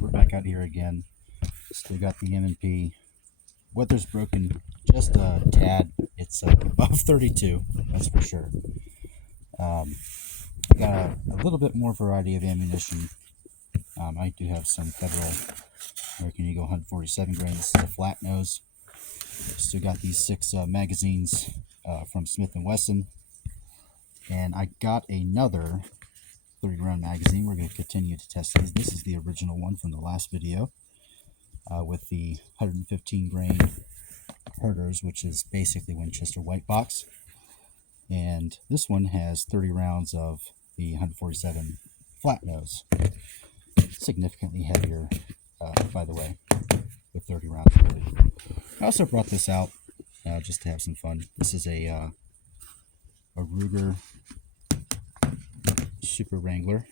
We're back out here again. Still got the M&P. Weather's broken just a tad. It's above 32, that's for sure. Got a little bit more variety of ammunition. I do have some Federal American Eagle 147 grain. This is a flat nose. Still got these 6 magazines from Smith & Wesson. And I got another 30 round magazine. We're going to continue to test these. This is the original one from the last video with the 115 grain herders, which is basically Winchester white box. And this one has 30 rounds of the 147 flat nose. Significantly heavier, by the way, with 30 rounds loaded. I also brought this out just to have some fun. This is a Ruger Super Wrangler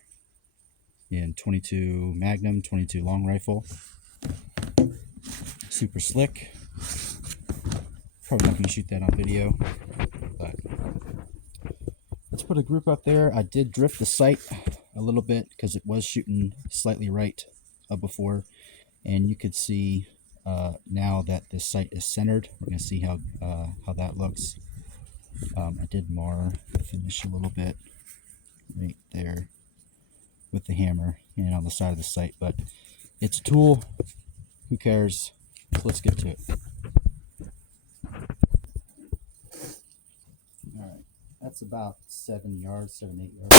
in 22 Magnum, 22 long rifle. Super slick. Probably not going to shoot that on video, but let's put a group up there. I did drift the sight a little bit because it was shooting slightly right before, and you could see now that the sight is centered. We're going to see how that looks. I did mar the finish a little bit right there with the hammer and on the side of the sight, but it's a tool. Who cares? So let's get to it. All right, that's about 7 yards, 7, 8 yards.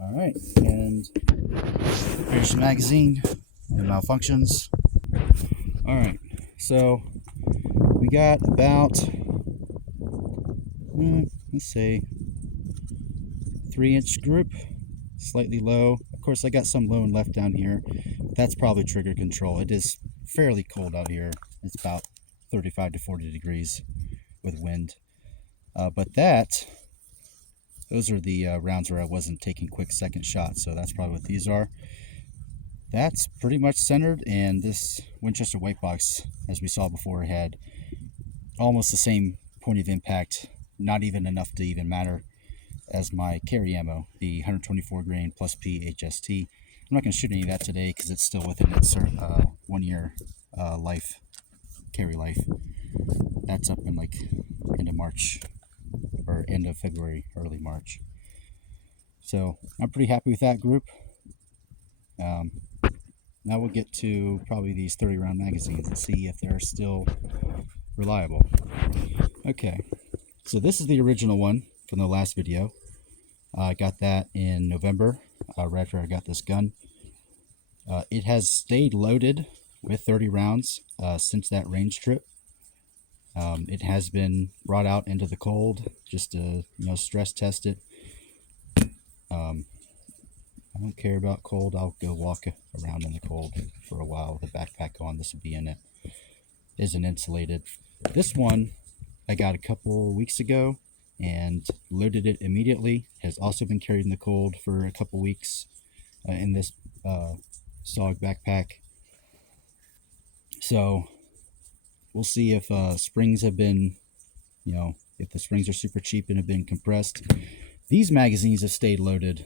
All right, and here's the magazine and malfunctions. All right, so we got about, let's say, 3-inch group, slightly low. Of course, I got some low and left down here. That's probably trigger control. It is fairly cold out here. It's about 35 to 40 degrees with wind. But those are the rounds where I wasn't taking quick second shots, so that's probably what these are. That's pretty much centered, and this Winchester white box, as we saw before, had almost the same point of impact, not even enough to even matter, as my carry ammo, the 124 grain plus P HST. I'm not going to shoot any of that today because it's still within its 1 year life, carry life. That's up in like end of March. Or end of February, early March. So I'm pretty happy with that group. Now we'll get to probably these 30 round magazines and see if they're still reliable. Okay, so this is the original one from the last video. I got that in November, right after I got this gun. It has stayed loaded with 30 rounds since that range trip. It has been brought out into the cold just to, stress test it. I don't care about cold. I'll go walk around in the cold for a while with a backpack on. This will be in it. Isn't insulated. This one I got a couple weeks ago and loaded it immediately. Has also been carried in the cold for a couple weeks in this SOG backpack. So we'll see if springs have been, if the springs are super cheap and have been compressed. These magazines have stayed loaded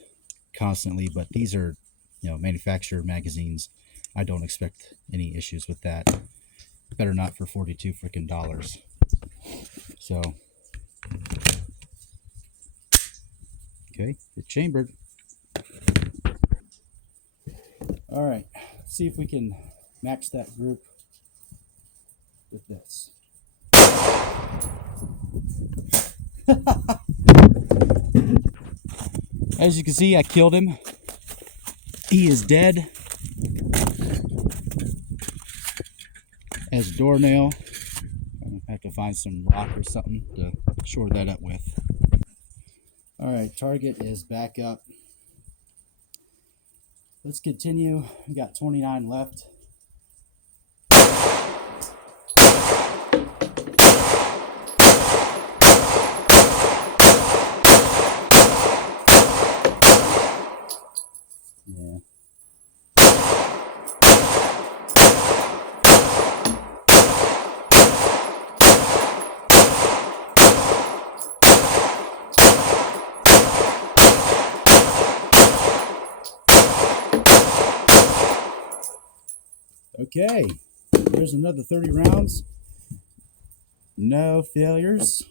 constantly, but these are, manufacturer magazines. I don't expect any issues with that. Better not for $42 freaking dollars. So, okay, it's chambered. All right, let's see if we can match that group with this. As you can see, I killed him. He is dead as a doornail. I have to find some rock or something to shore that up with. All right, target is back up. Let's continue. We got 29 left. Okay, there's another 30 rounds. No failures.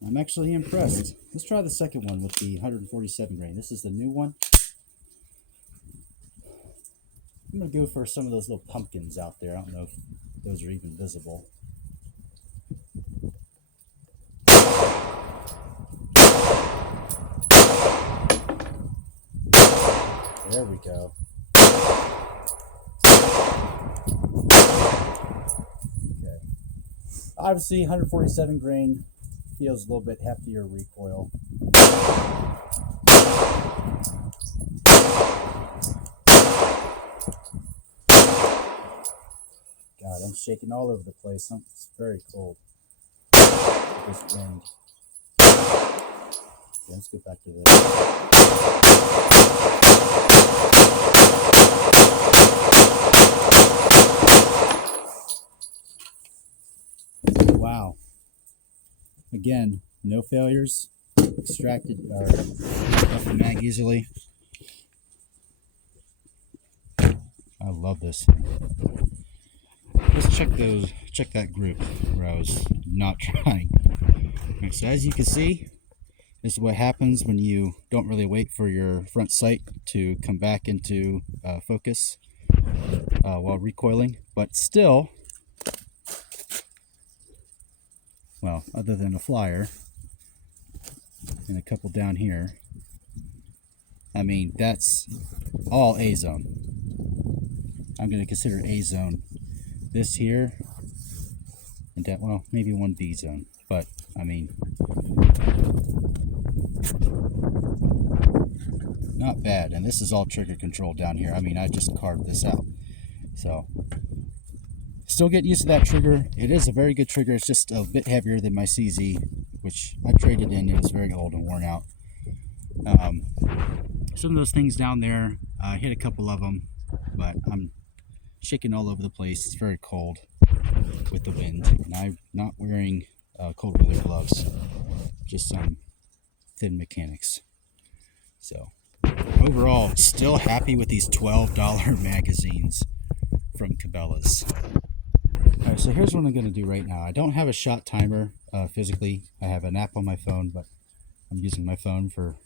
I'm actually impressed. Let's try the second one with the 147 grain. This is the new one. I'm going to go for some of those little pumpkins out there. I don't know if those are even visible. There we go. Okay. Obviously, 147 grain feels a little bit heftier recoil. God, I'm shaking all over the place. It's very cold. This wind. Okay, let's go back to this. Wow. Again, no failures. Extracted off the mag easily. I love this. Let's check that group where I was not trying. Right, so as you can see, this is what happens when you don't really wait for your front sight to come back into focus while recoiling. But still, well, other than a flyer and a couple down here, I mean, that's all A zone. I'm going to consider A zone this here, and that, well, maybe one B zone, but I mean, not bad. And this is all trigger control down here. I mean, I just carved this out. So still get used to that trigger. It is a very good trigger. It's just a bit heavier than my CZ, which I traded in. It was very old and worn out. Some of those things down there, I hit a couple of them, but I'm shaking all over the place. It's very cold with the wind, and I'm not wearing cold weather gloves, just some thin mechanics. So overall, still happy with these $12 magazines from Cabela's. Alright, so here's what I'm going to do right now. I don't have a shot timer physically. I have an app on my phone, but I'm using my phone for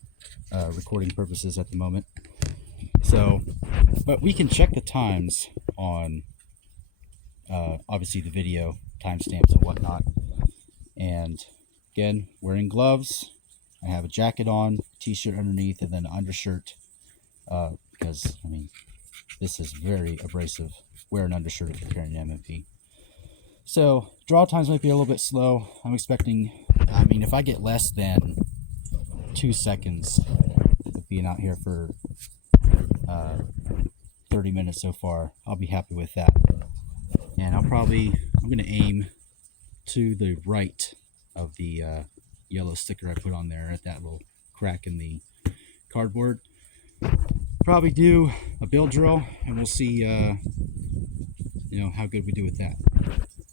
recording purposes at the moment. So, but we can check the times on obviously the video timestamps and whatnot. And again, wearing gloves. I have a jacket on, t-shirt underneath, and then an undershirt because, I mean, this is very abrasive. Wear an undershirt if you're carrying an MMP. So draw times might be a little bit slow. I'm expecting, I mean, if I get less than 2 seconds of being out here for 30 minutes so far, I'll be happy with that. And I'm going to aim to the right of the yellow sticker I put on there at that little crack in the cardboard. Probably do a build drill, and we'll see how good we do with that.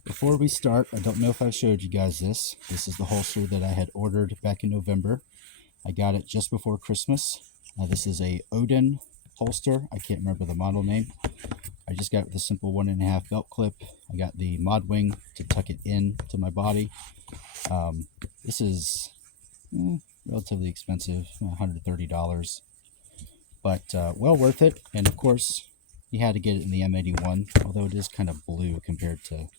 Before we start, I don't know if I showed you guys this. This is the holster that I had ordered back in November. I got it just before Christmas. This is a Odin holster. I can't remember the model name. I just got the simple 1.5 belt clip. I got the mod wing to tuck it in to my body. This is relatively expensive, $130, but well worth it. And of course, you had to get it in the M81, although it is kind of blue compared to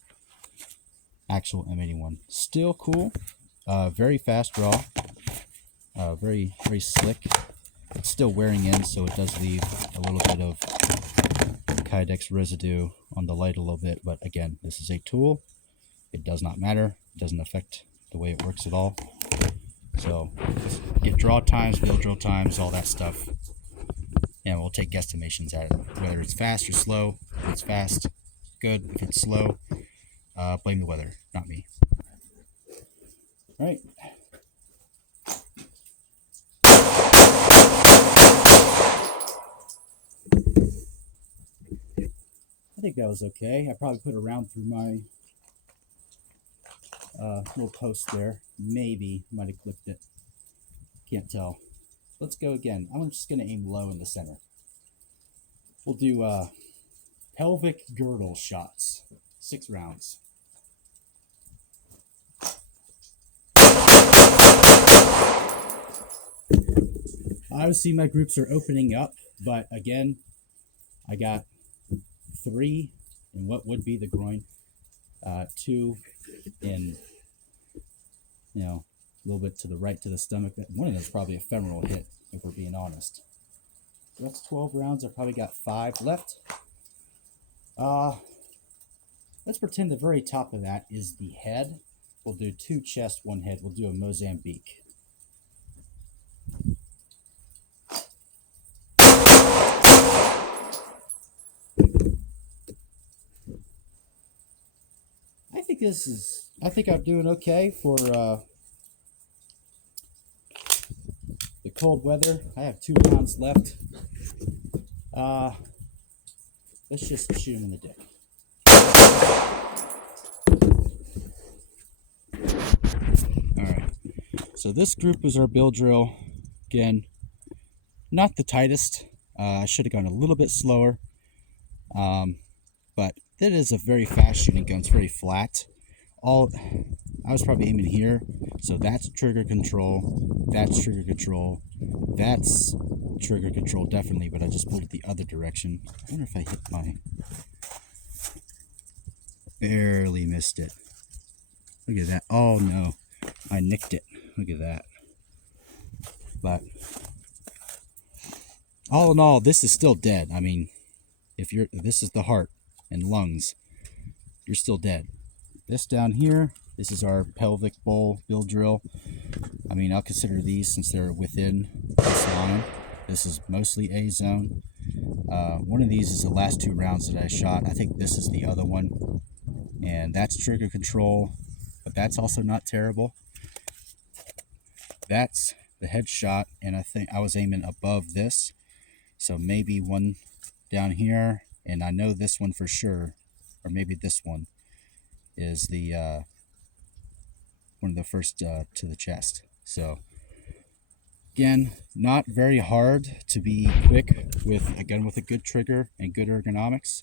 actual M81. Still cool. Very fast draw. Very slick. It's still wearing in, so it does leave a little bit of Kydex residue on the light a little bit, but again, this is a tool. It does not matter. It doesn't affect the way it works at all. So get draw times, build drill times, all that stuff, and we'll take guesstimations at it, whether it's fast or slow. If it's fast, good. If it's slow, blame the weather, not me. All right. I think that was okay. I probably put a round through my little post there. Maybe might have clipped it. Can't tell. Let's go again. I'm just going to aim low in the center. We'll do pelvic girdle shots, 6 rounds. Obviously, my groups are opening up, but again, I got 3 in what would be the groin, 2 in, a little bit to the right to the stomach. One of them's probably a femoral hit, if we're being honest. So that's 12 rounds. I probably got 5 left. Let's pretend the very top of that is the head. We'll do 2 chest, 1 head. We'll do a Mozambique. I think I'm doing okay for the cold weather. I have 2 rounds left. Let's just shoot him in the dick. Alright, so this group was our bill drill. Again, not the tightest. I should have gone a little bit slower. But it is a very fast shooting gun. It's very flat. I was probably aiming here, so that's trigger control, that's trigger control, that's trigger control definitely, but I just pulled it the other direction. I wonder if I hit barely missed it. Look at that. Oh no, I nicked it. Look at that. But all in all, this is still dead. I mean, this is the heart and lungs, you're still dead. This down here, this is our pelvic bowl bill drill. I mean, I'll consider these since they're within this line. This is mostly A zone. One of these is the last 2 rounds that I shot. I think this is the other one, and that's trigger control, but that's also not terrible. That's the headshot, and I think I was aiming above this, so maybe one down here, and I know this one for sure, or maybe this one is the one of the first to the chest. So again, not very hard to be quick with a gun with a good trigger and good ergonomics.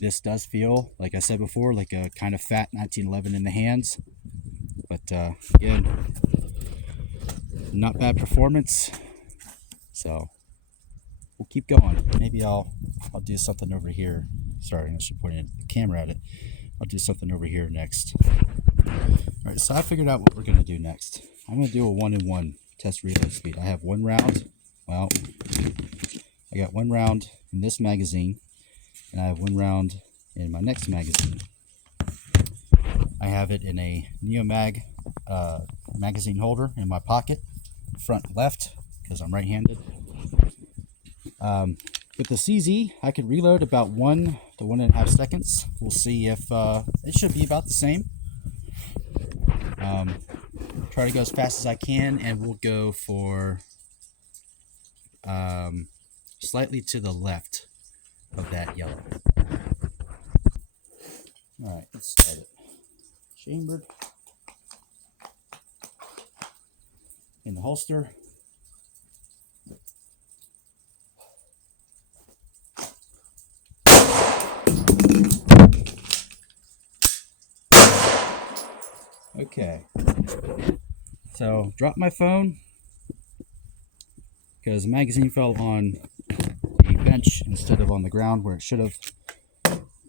This does feel, like I said before, like a kind of fat 1911 in the hands, but again, not bad performance. So we'll keep going. Maybe I'll do something over here. Sorry, I should point the camera at it. I'll do something over here next. Alright, so I figured out what we're going to do next. I'm going to do a 1-in-1 test reload speed. I have 1 round. Well, I got 1 round in this magazine, and I have 1 round in my next magazine. I have it in a Neomag magazine holder in my pocket, front left, because I'm right-handed. With the CZ, I could reload about 1 to 1.5 seconds. We'll see if it should be about the same. Try to go as fast as I can, and we'll go for slightly to the left of that yellow. Alright, let's start it. Chambered. In the holster. Okay, so drop my phone because the magazine fell on the bench instead of on the ground where it should have,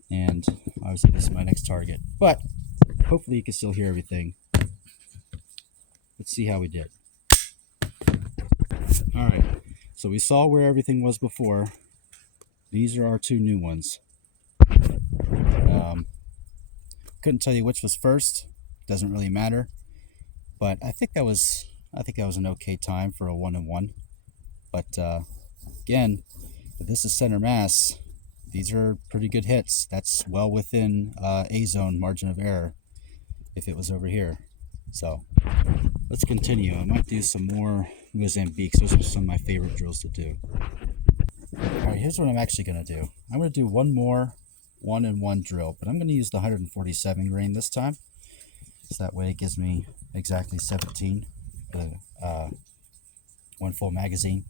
and obviously this is my next target, but hopefully you can still hear everything. Let's see how we did. Alright, so we saw where everything was before. These are our 2 new ones. Couldn't tell you which was first. Doesn't really matter, but I think that was an okay time for a 1-in-1. But again, if this is center mass, these are pretty good hits. That's well within A zone margin of error if it was over here. So let's continue. I might do some more Mozambiques. Those are some of my favorite drills to do. Alright, here's what I'm actually going to do. I'm going to do one more 1-in-1 drill, but I'm going to use the 147 grain this time. So that way it gives me exactly 17, one full magazine.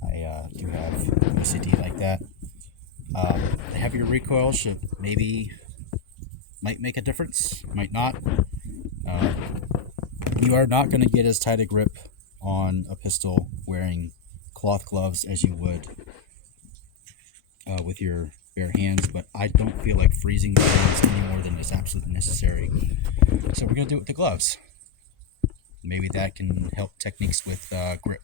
I do have OCD like that. The heavier recoil might make a difference, might not. You are not going to get as tight a grip on a pistol wearing cloth gloves as you would with your bare hands, but I don't feel like freezing the hands any more than is absolutely necessary. So we're going to do it with the gloves. Maybe that can help techniques with grip.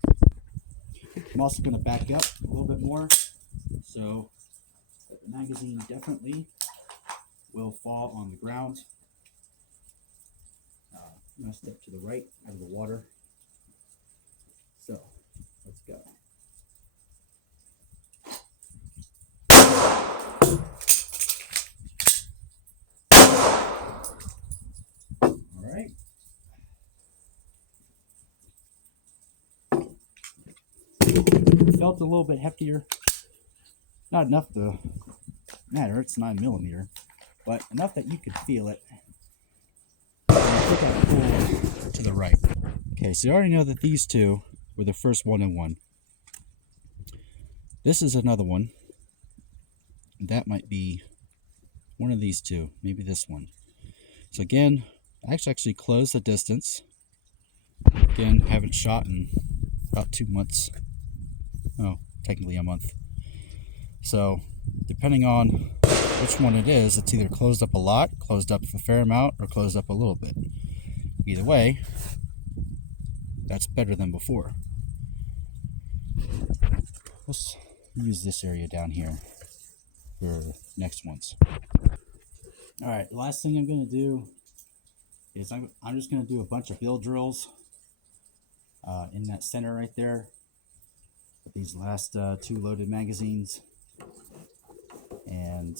I'm also going to back up a little bit more, so the magazine definitely will fall on the ground. I'm going to step to the right out of the water. So let's go. All right. Felt a little bit heftier. Not enough to matter, it's 9mm, but enough that you could feel it. Look at the pull to the right. Okay, so you already know that these two were the first 1-in-1. This is another one. That might be one of these two, maybe this one. So again, I actually closed the distance. Again, haven't shot in about 2 months. Oh, technically a month. So depending on which one it is, it's either closed up a lot, closed up a fair amount, or closed up a little bit. Either way, that's better than before. Let's use this area down here for next ones. Alright, the last thing I'm going to do is I'm just going to do a bunch of bill drills in that center right there with these last 2 loaded magazines, and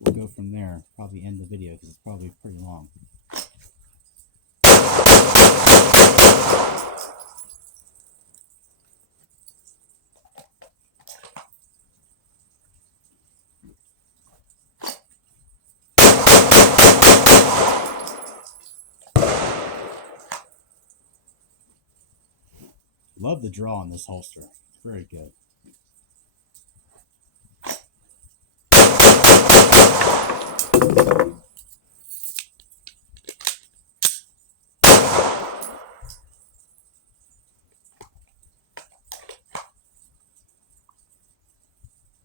we'll go from there. Probably end the video because it's probably pretty long. Love the draw on this holster. It's very good.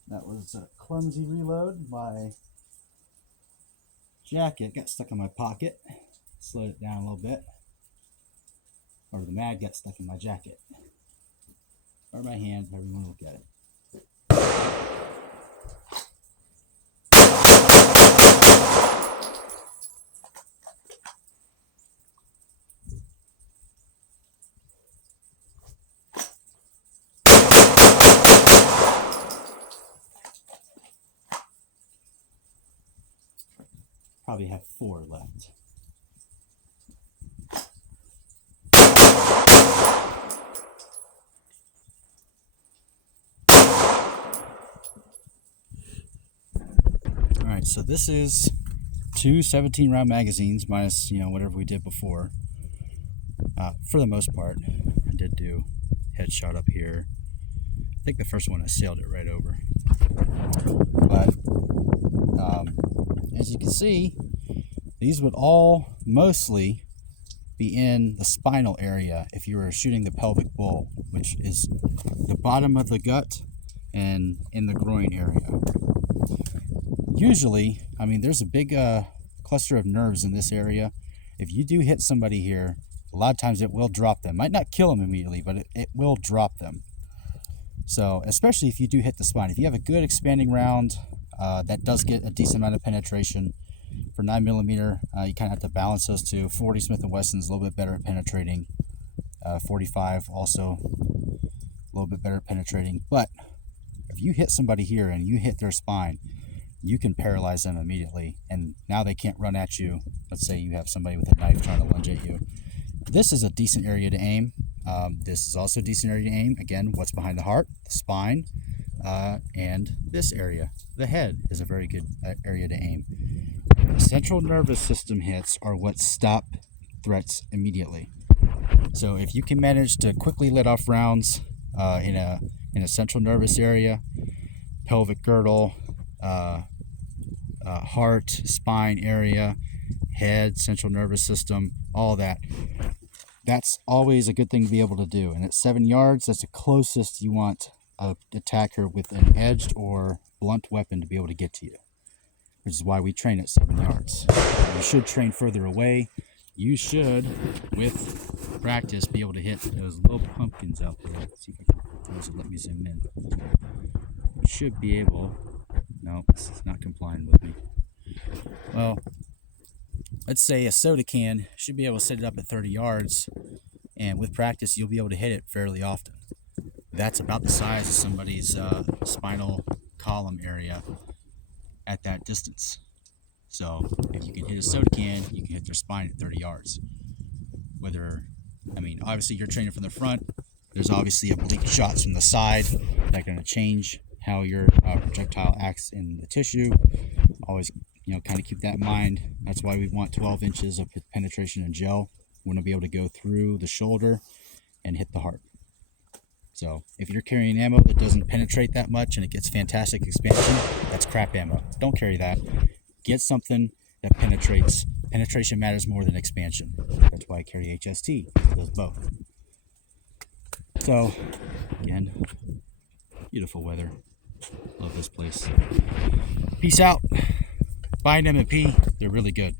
That was a clumsy reload. My jacket got stuck in my pocket. Slowed it down a little bit. Or the mag got stuck in my jacket. Or my hand, however you want to look at it. Probably have 4 left. Alright, so this is 2 17-round magazines minus, whatever we did before. For the most part, I did do headshot up here. I think the first one I sailed it right over. But as you can see, these would all mostly be in the spinal area if you were shooting the pelvic bowl, which is the bottom of the gut and in the groin area. Usually, there's a big cluster of nerves in this area. If you do hit somebody here, a lot of times it will drop them. Might not kill them immediately, but it will drop them. So, especially if you do hit the spine. If you have a good expanding round that does get a decent amount of penetration, for 9mm, you kind of have to balance those two. 40 Smith & Wesson is a little bit better at penetrating. 45 also a little bit better at penetrating. But if you hit somebody here and you hit their spine, you can paralyze them immediately, and now they can't run at you. Let's say you have somebody with a knife trying to lunge at you. This is a decent area to aim. This is also a decent area to aim. Again, what's behind the heart, the spine, and this area. The head is a very good area to aim. Central nervous system hits are what stop threats immediately. So if you can manage to quickly let off rounds in a central nervous area, pelvic girdle, heart, spine area, head, central nervous system, all that. That's always a good thing to be able to do. And at 7 yards, that's the closest you want an attacker with an edged or blunt weapon to be able to get to you, which is why we train at 7 yards. You should train further away. You should, with practice, be able to hit those little pumpkins out there. Let's see if those will let me zoom in. You should be able. No, this is not complying with me. Well, let's say a soda can, should be able to set it up at 30 yards, and with practice, you'll be able to hit it fairly often. That's about the size of somebody's spinal column area at that distance. So if you can hit a soda can, you can hit their spine at 30 yards. Obviously you're training from the front. There's obviously oblique shots from the side that are going to change how your projectile acts in the tissue. Always, kind of keep that in mind. That's why we want 12 inches of penetration in gel. We want to be able to go through the shoulder and hit the heart. So if you're carrying ammo that doesn't penetrate that much and it gets fantastic expansion, that's crap ammo. Don't carry that. Get something that penetrates. Penetration matters more than expansion. That's why I carry HST. It does both. So, again, beautiful weather. Love this place. Peace out. Buy an M&P. They're really good.